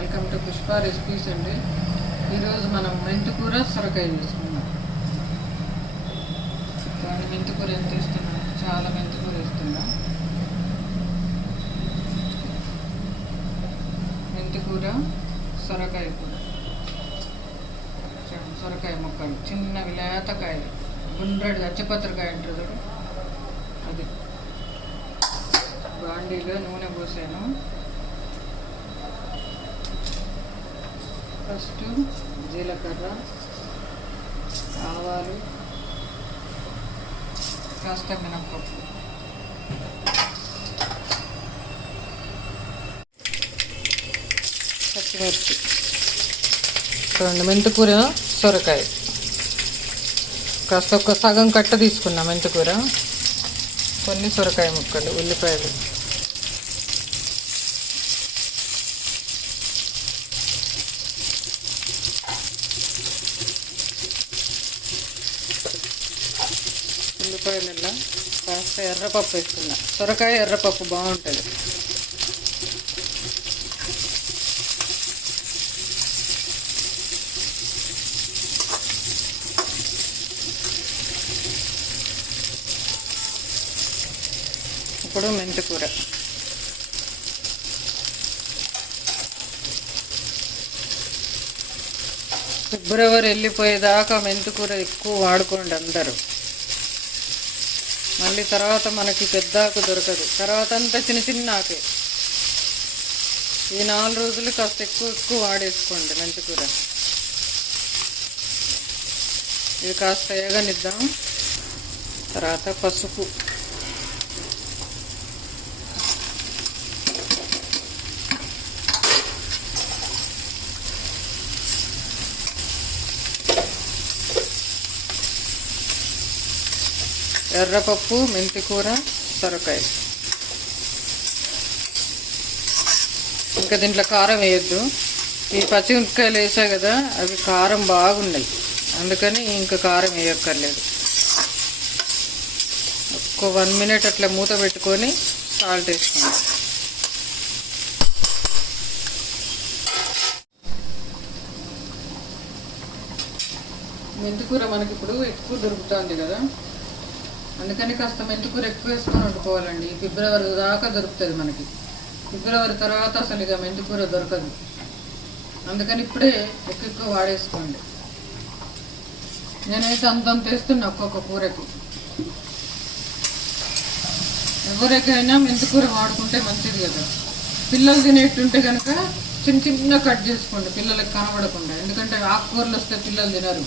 Welcome to Pushpa recipes అండి. ఈరోజు మనం మెంతికూర సొరకాయ చేసుకుందాం. కానీ మెంతికూర ఎంత ఇస్తున్నాం చాలా మెంతికూర ఇస్తున్నాం మెంతికూర సొరకాయ కూర. సొరకాయ మొక్కలు. చిన్నవి లేతకాయ గుండ్రడి అచ్చపత్రకాయ అంటారు అది బాండీలో నూనె పోసాను. ఫస్ట్ జీలకర్ర ఆవాలు కాస్త మినప్పప్పు. పచ్చిమిర్చి. చూడండి మెంతికూర సొరకాయ. కాస్త ఒక సగం కట్ట తీసుకున్నా మెంతికూర. కొన్ని సొరకాయ ముక్కలు ఉల్లిపాయలు. ఉల్లిపాయలలో కాస్త ఎర్రపప్పు వేస్తున్నా. సొరకాయ ఎర్రపప్పు బాగుంటుంది. ఇప్పుడు మెంతికూర. ఫిబ్రవరి వెళ్ళిపోయేదాకా మెంతికూర ఎక్కువ వాడుకోండి అందరూ. మళ్ళీ తర్వాత మనకి పెద్ద ఆకు దొరకదు. తర్వాత అంతా చిన్న చిన్న ఆకే ఈ నాలుగు రోజులు కాస్త ఎక్కువ ఎక్కువ వాడేసుకోండి మెంతికూర ఇది కాస్త ఏగనిద్దాం తర్వాత పసుపు. ఎర్రపప్పు మెంతికూర సొరకాయ. ఇంకా దీంట్లో కారం వేయొద్దు. ఈ పచ్చిమిరపకాయలు వేసా కదా అవి కారం బాగున్నాయి. అందుకని ఇంకా కారం వేయక్కర్లేదు. ఒక వన్ మినిట్ అట్లా మూత పెట్టుకొని సాల్ట్ వేసుకోండి మెంతికూర మనకి ఇప్పుడు ఎక్కువ దొరుకుతుంది కదా. అందుకని కాస్త మెంతికూర ఎక్కువ వేసుకొని వండుకోవాలండి ఫిబ్రవరి దాకా దొరుకుతుంది మనకి. ఫిబ్రవరి తర్వాత అసలు ఇక మెంతికూర దొరకదు. అందుకని ఇప్పుడే ఎక్కువ ఎక్కువ వాడేసుకోండి. నేనైతే అంతంత వేస్తున్నా ఒక్కొక్క కూరకి. ఎవరికైనా మెంతికూర వాడుకుంటే మంచిది కదా. పిల్లలు తినేట్టుంటే కనుక చిన్న చిన్న కట్ చేసుకోండి. పిల్లలకు కనబడకుండా. ఎందుకంటే ఆకుకూరలు వస్తే పిల్లలు తినరు.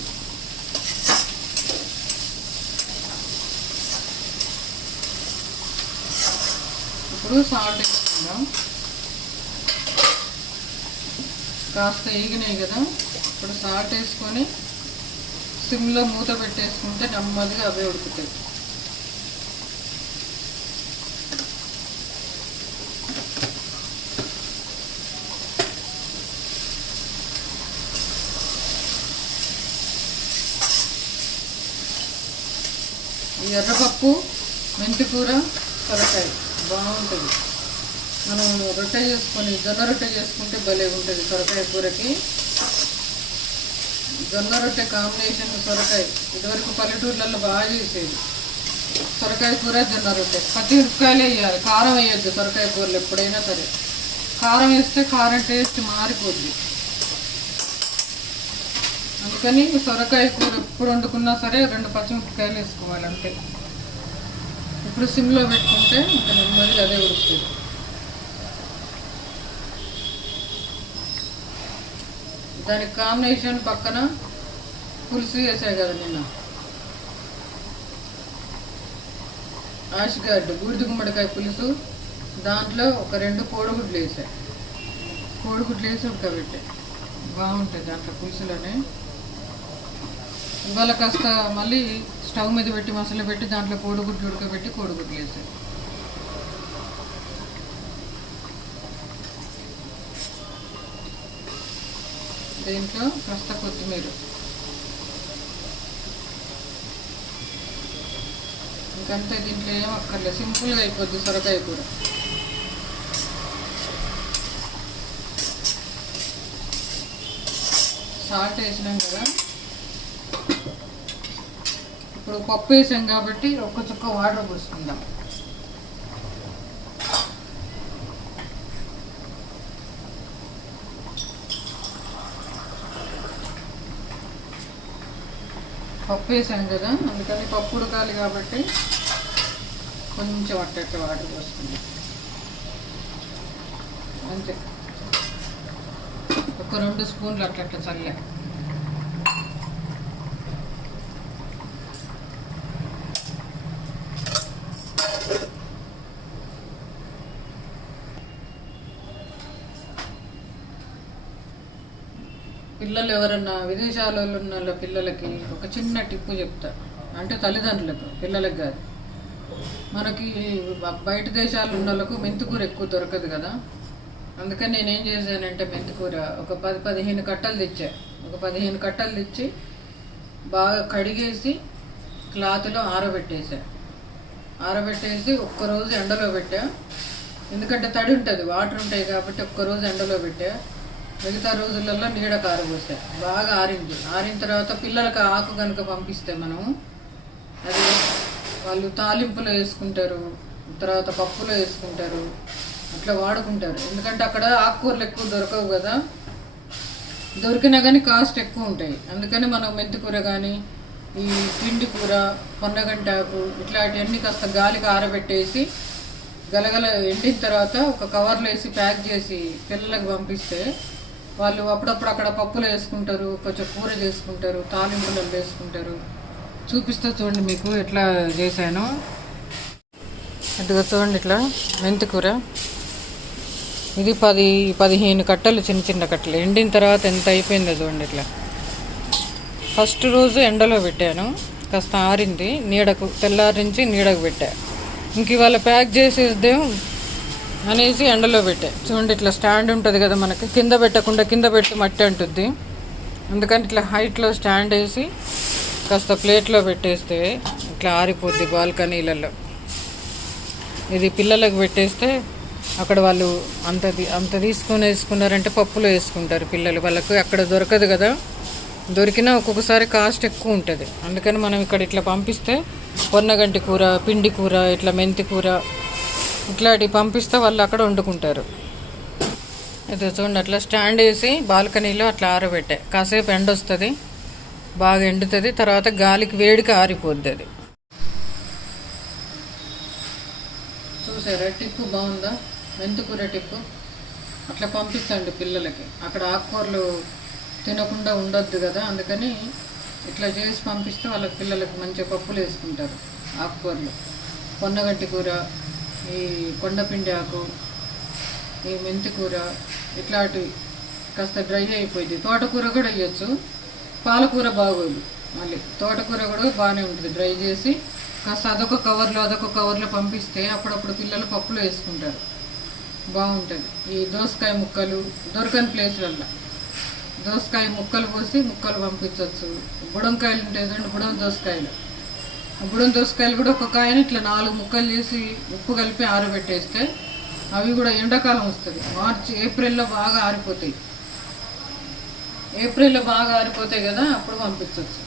ఇప్పుడు సాల్ట్ వేసుకుందాం? కాస్త ఈగినాయి కదా. ఇప్పుడు సాల్ట్ వేసుకొని సిమ్లో మూత పెట్టేసుకుంటే నెమ్మదిగా అవే ఉడుకుతాయి. ఎర్రపప్పు మెంతికూర సొరకాయ బాగుంటుంది. మనం రొట్టె చేసుకొని జొన్న రొట్టె చేసుకుంటే భలే ఉంటుంది సొరకాయ కూరకి. జొన్న రొట్టె కాంబినేషన్ సొరకాయ. ఇదివరకు పల్లెటూర్లలో బాగా చేసేది. సొరకాయ కూర జొన్న రొట్టె. పచ్చిమిరపకాయలే వేయాలి కారం వేయద్దు సొరకాయ కూరలు ఎప్పుడైనా సరే. కారం వేస్తే కారం టేస్ట్ మారిపోద్ది. అందుకని సొరకాయ కూర ఎప్పుడు వండుకున్నా సరే రెండు పచ్చిమిరపకాయలు వేసుకోవాలి అంతే. ఇప్పుడు సిమ్లో పెట్టుకుంటే ఇంకా నెమ్మదిగా అదే ఉడుకుతుంది. దానికి కాంబినేషన్ పక్కన పులుసు వేసాయి కదా నిన్న. ఆశగడ్డ బూడిద గుమ్మడికాయ పులుసు దాంట్లో ఒక రెండు కోడిగుడ్లు వేసాయి కోడిగుడ్లు వేసి ఉడకబెట్టాయి బాగుంటాయి దాంట్లో పులుసులోనే. ఇవాళ కాస్త మళ్ళీ స్టవ్ మీద పెట్టి మసాలా పెట్టి దాంట్లో కోడిగుడ్లు ఉడకబెట్టి కోడిగుడ్లు వేసాను దీంట్లో కాస్త కొత్తిమీర. ఇంకంతే దీంట్లో ఏం అక్కర్లేదు. సింపుల్గా అయిపోద్ది సొరకాయ కూర. సాల్ట్ వేసినాం కదా. ఇప్పుడు పప్పు వేసాం కాబట్టి ఒక్క చుక్క వాటర్ పోసుకుందాం. పప్పు వేసాం కదా అందుకని పప్పు ఉడకాలి కాబట్టి కొంచెం అట్టట్టు వాటర్ పోసుకుందాం. అంతే. ఒక రెండు స్పూన్లు అట్లట్లా చల్లే పిల్లలు ఎవరన్నా విదేశాలలో ఉన్న వాళ్ళ పిల్లలకి ఒక చిన్న టిప్పు చెప్తా. అంటే తల్లిదండ్రులకు పిల్లలకు కాదు. మనకి బయట దేశాలు ఉన్న వాళ్ళకు మెంతికూర ఎక్కువ దొరకదు కదా. అందుకని నేనేం చేశానంటే మెంతికూర ఒక పది పదిహేను కట్టలు తెచ్చా. ఒక పదిహేను కట్టలు తెచ్చి బాగా కడిగేసి క్లాత్లో ఆరబెట్టేసా. ఆరబెట్టేసి ఒక్కరోజు ఎండలో పెట్టా. ఎందుకంటే తడి ఉంటుంది వాటర్ ఉంటాయి కాబట్టి ఒక్కరోజు ఎండలో పెట్టా. మిగతా రోజులలో నీడ కారబోసా బాగా ఆరింది. ఆరిన తర్వాత పిల్లలకు ఆకు కనుక పంపిస్తే మనము అది వాళ్ళు తాలింపులో వేసుకుంటారు తర్వాత పప్పులో వేసుకుంటారు అట్లా వాడుకుంటారు. ఎందుకంటే అక్కడ ఆకుకూరలు ఎక్కువ దొరకవు కదా. దొరికినా కానీ కాస్ట్ ఎక్కువ ఉంటాయి. అందుకని మనం మెంతికూర కానీ ఈ పిండి కూర పొన్నగంటాకు ఇట్లాంటివన్నీ కాస్త గాలికి ఆరబెట్టేసి గలగల ఎండిన తర్వాత ఒక కవర్లో వేసి ప్యాక్ చేసి పిల్లలకు పంపిస్తే వాళ్ళు అప్పుడప్పుడు అక్కడ పప్పులు వేసుకుంటారు కొంచెం కూర చేసుకుంటారు తాలింపులలో వేసుకుంటారు. చూపిస్తూ చూడండి మీకు ఎట్లా చేశాను. అటుగా చూడండి ఇట్లా మెంతి కూర. ఇది పది పదిహేను కట్టలు చిన్న చిన్న కట్టలు. ఎండిన తర్వాత ఎంత అయిపోయిందో చూడండి ఇట్లా. ఫస్ట్ రోజు ఎండలో పెట్టాను. కాస్త ఆరింది. నీడకు తెల్లారించి నీడకు పెట్టా. ఇంక ఇవాళ ప్యాక్ చేసేద్దాం. అనేసి ఎండలో పెట్టా. చూడండి ఇట్లా స్టాండ్ ఉంటుంది కదా మనకి. కింద పెట్టకుండా కింద పెట్టి మట్టి అంటుంది అందుకని ఇట్లా హైట్లో స్టాండ్ వేసి కాస్త ప్లేట్లో పెట్టేస్తే ఇట్లా ఆరిపోద్ది బాల్కనీలలో. ఇది పిల్లలకు పెట్టేస్తే అక్కడ వాళ్ళు అంత అంత తీసుకొని వేసుకున్నారంటే పప్పులో వేసుకుంటారు పిల్లలు. వాళ్ళకు అక్కడ దొరకదు కదా. దొరికినా ఒక్కొక్కసారి కాస్ట్ ఎక్కువ ఉంటుంది. అందుకని మనం ఇక్కడ ఇట్లా పంపిస్తే పొన్నగంటి కూర పిండి కూర ఇట్లా మెంతి కూర ఇట్లాంటివి పంపిస్తే వాళ్ళు అక్కడ వండుకుంటారు. ఇది చూడండి అట్లా స్టాండ్ వేసి బాల్కనీలో అట్లా ఆరబెట్టే. కాసేపు ఎండ వస్తుంది బాగా ఎండుతుంది తర్వాత గాలికి వేడికి ఆరిపోద్ది అది. చూసారా టిప్పు బాగుందా? మెంతుకూర టిప్పు? అట్లా పంపించండి పిల్లలకి. అక్కడ ఆకుకూరలు తినకుండా ఉండొద్దు కదా అందుకని ఇట్లా చేసి పంపిస్తే వాళ్ళ పిల్లలకి మంచిగా పప్పులు వేసుకుంటారు ఆకుకూరలు. పొన్నగంటి కూర ఈ కొండపిండి ఆకు ఈ మెంతి కూర ఇట్లాంటివి కాస్త డ్రై అయిపోయింది. తోటకూర కూడా వేయచ్చు. పాలకూర బాగోదు మళ్ళీ. తోటకూర కూడా బాగానే ఉంటుంది. డ్రై చేసి కాస్త అదొక కవర్లో అదొక కవర్లో పంపిస్తే అప్పుడప్పుడు పిల్లలు పప్పులో వేసుకుంటారు. బాగుంటుంది. ఈ దోసకాయ ముక్కలు దొరకని ప్లేస్లల్లో దోసకాయ ముక్కలు పోసి ముక్కలు పంపించవచ్చు బుడంకాయలు ఉంటాయి చూడండి బుడం దోసకాయలు. అప్పుడు బుడం దోసకాయలు కూడా ఒక కాయని ఇట్లా నాలుగు ముక్కలు చేసి ఉప్పు కలిపి ఆరబెట్టేస్తే అవి కూడా ఎండాకాలం వస్తుంది. మార్చి ఏప్రిల్లో బాగా ఆరిపోతాయి. ఏప్రిల్లో బాగా ఆరిపోతాయి కదా అప్పుడు పంపించవచ్చు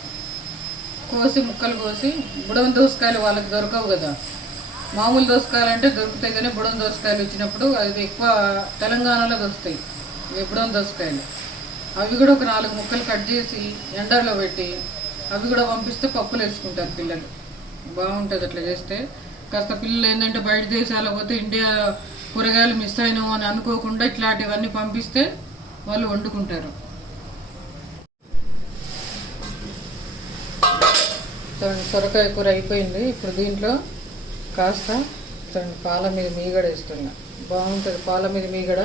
కోసి ముక్కలు కోసి బుడం దోసకాయలు వాళ్ళకి దొరకవు కదా. మామూలు దోసకాయలు అంటే దొరుకుతాయి కానీ బుడం దోసకాయలు వచ్చినప్పుడు అవి ఎక్కువ తెలంగాణలో దొరుకుతాయి బుడం దోసకాయలు. అవి కూడా ఒక నాలుగు ముక్కలు కట్ చేసి ఎండలో పెట్టి అవి కూడా పంపిస్తే పప్పులు వేసుకుంటారు పిల్లలు. బాగుంటుంది అట్లా చేస్తే. కాస్త పిల్లలు ఏంటంటే బయట దేశాలకు పోతే ఇండియా కూరగాయలు మిస్ అయినాము అని అనుకోకుండా ఇట్లాంటివన్నీ పంపిస్తే వాళ్ళు వండుకుంటారు. సొరకాయ కూర అయిపోయింది. ఇప్పుడు దీంట్లో కాస్త చూడండి పాల మీద మీగడ వేస్తున్నా. బాగుంటుంది పాల మీద మీగడ.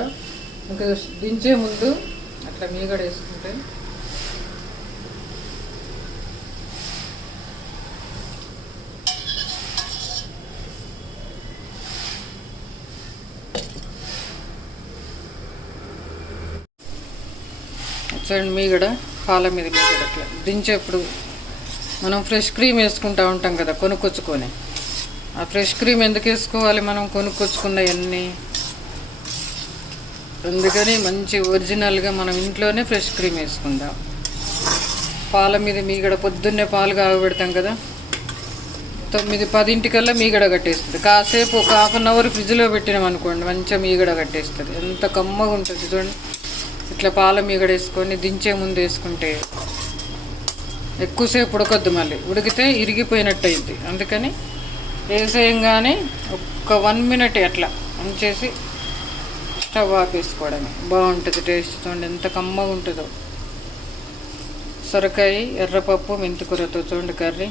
ఇంకా దించే ముందు అట్లా మీగడ వేసుకుంటే చూడండి మీగడ పాల మీద మీగడ అట్లా. దించేప్పుడు మనం ఫ్రెష్ క్రీమ్ వేసుకుంటూ ఉంటాం కదా కొనుక్కొచ్చుకొని. ఆ ఫ్రెష్ క్రీమ్ ఎందుకు వేసుకోవాలి మనం కొనుక్కొచ్చుకున్నవన్నీ అందుకని మంచి ఒరిజినల్గా మనం ఇంట్లోనే ఫ్రెష్ క్రీమ్ వేసుకుందాం. పాల మీద మీగడ పొద్దున్నే పాలు కాగబెడతాం కదా. తొమ్మిది పదింటికల్లా మీగడ కట్టేస్తుంది. కాసేపు ఒక హాఫ్ అన్ అవర్ ఫ్రిడ్జ్లో పెట్టినాం అనుకోండి మంచిగా మీగడ కట్టేస్తుంది. ఎంత కమ్మగా ఉంటుంది చూడండి. ఇట్లా పాల మీగడ వేసుకొని దించే ముందు వేసుకుంటే ఎక్కువసేపు ఉడకొద్దు మళ్ళీ. ఉడికితే ఇరిగిపోయినట్టు అయింది అందుకని వేసేయంగానే ఒక్క వన్ మినిట్ అట్లా ఉంచేసి స్టవ్ ఆపేసుకోవడమే బాగుంటుంది టేస్ట్ చూడండి ఎంత కమ్మగా ఉంటుందో సొరకాయ ఎర్రపప్పు మెంతికూరతో చూడండి కర్రీ.